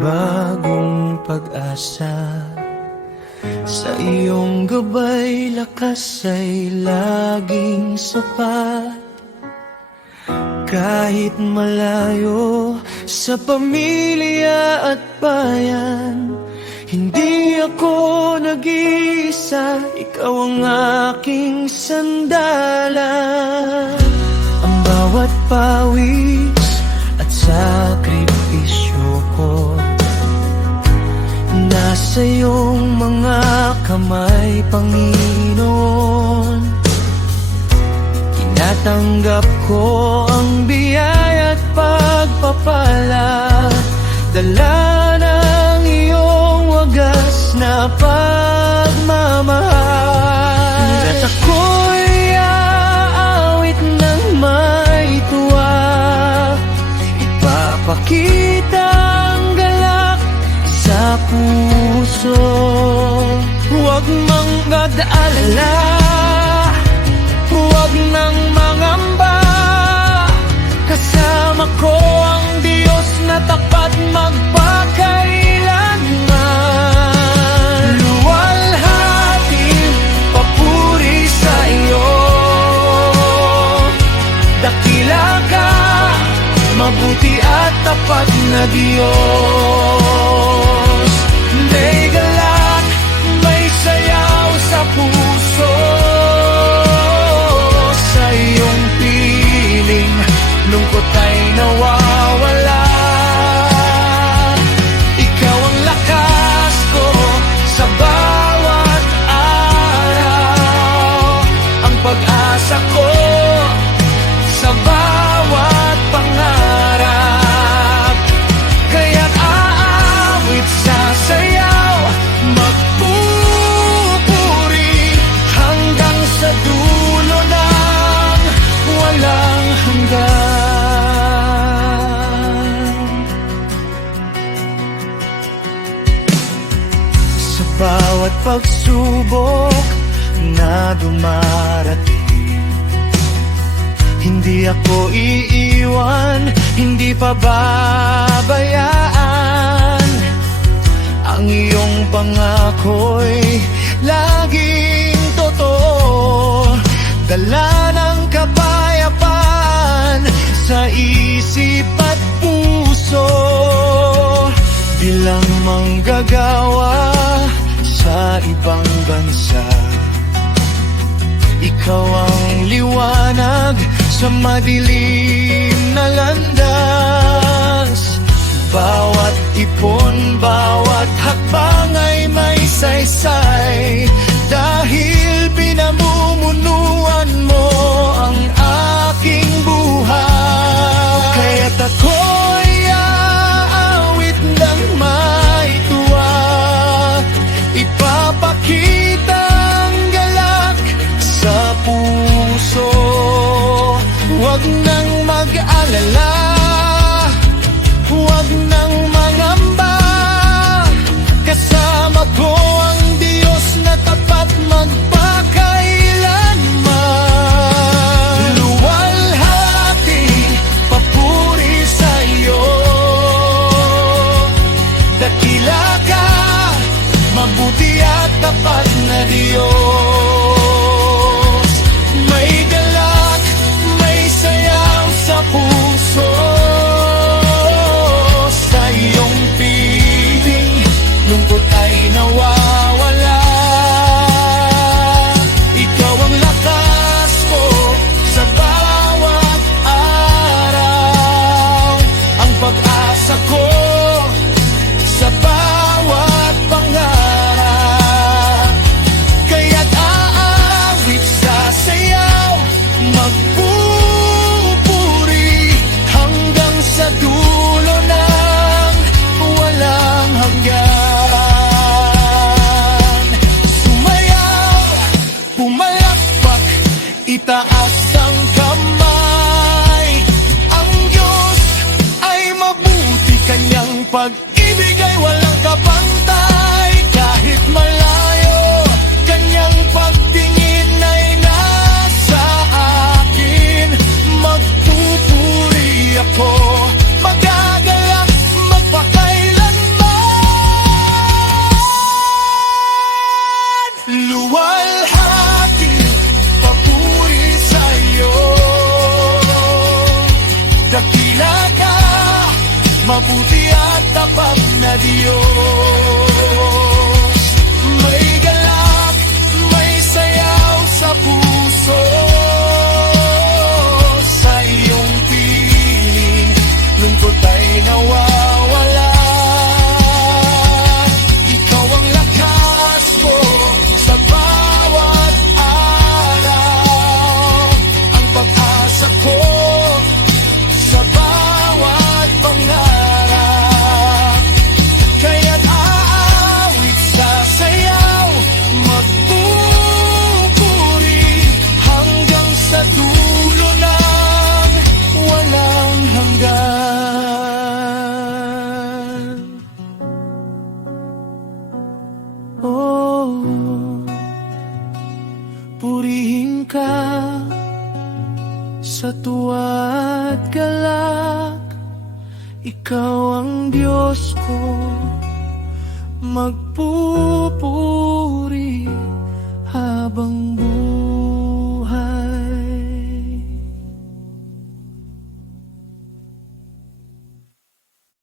bagong pag-asa. Sa iyong gabay, lakas ay laging sapat. Kahit malayo sa pamilya at bayan, hindi ako nag-iisa, ikaw ang aking sandalan. Ang bawat pawis at sakripisyo ko, nasa iyong mga kamay, Panginoon. Tinatanggap ko ang biyaya at pagpapala, dala ng iyong wagas na pagmamahal. At ako'y aawit ng may tuwa, ipapakita ang galak sa puso. Huwag mang mag-alala, huwag nang mangamba, kasama ko ang Diyos na tapat magpakailanman. Luwalhati, papuri sa iyo, dakila ka, mabuti at tapat na Diyos. May galak, may sayaw sa puso, sa iyong piling, lungkot ay nawawala. Ikaw ang lakas ko sa bawat araw, ang pag-asa ko sa bawat pangarap. Kaya't aawit sa sayaw, magpupuri hanggang sa dulo ng walang hanggan. Sa bawat pagsubok na dumarating, hindi ako iiwan, hindi pababayaan. Ang iyong pangako'y laging totoo, dala ng kapayapaan sa isip at puso. Bilang manggagawa sa ibang bansa, ikaw ang liwanag sa madilim na landas. Bawat ipon, bawat hakbang ay may saysay, dahil pinamumunuan mo ang aking buhay. Kaya't ako'y aawit ng may tuwa, ipapakita ang galak sa puso. Huwag nang mag-alala, huwag nang mangamba, kasama ko ang Diyos na tapat magpakailanman. Luwalhati, papuri sa iyo, dakila ka, mabuti at tapat na Diyos. May galak, may sayaw sa puso, sa iyong piling, lungkot ay nawawala. Ikaw ang lakas ko sa bawat araw, ang pag-asa ko sa bawat pangarap. Kaya't aawit sa sayaw, magpupuri hanggang sa dulo ng walang hanggan. Sumayaw, pumalakpak, itaas ang kamay. Ang Diyos ay mabuti, kanyang pag-ibig ay walang kapantay. Kahit malayo, kanyang pagtingin ay nasa akin. Magpupuri ako, magagalak, magpakailanman. mabuti at tapat na Diyos. May galak, may sayaw sa puso, sa iyong piling lungkot ay nawawala. Ikaw ang lakas ko sa bawat araw, ang pag-asa ko sa bawat pangarap. Kaya't aawit sa sayaw, magpupuri hanggang sa dulo ng walang hanggan. Oh, purihin ka sa tuwa at galak, ikaw ang Diyos ko, magpupuri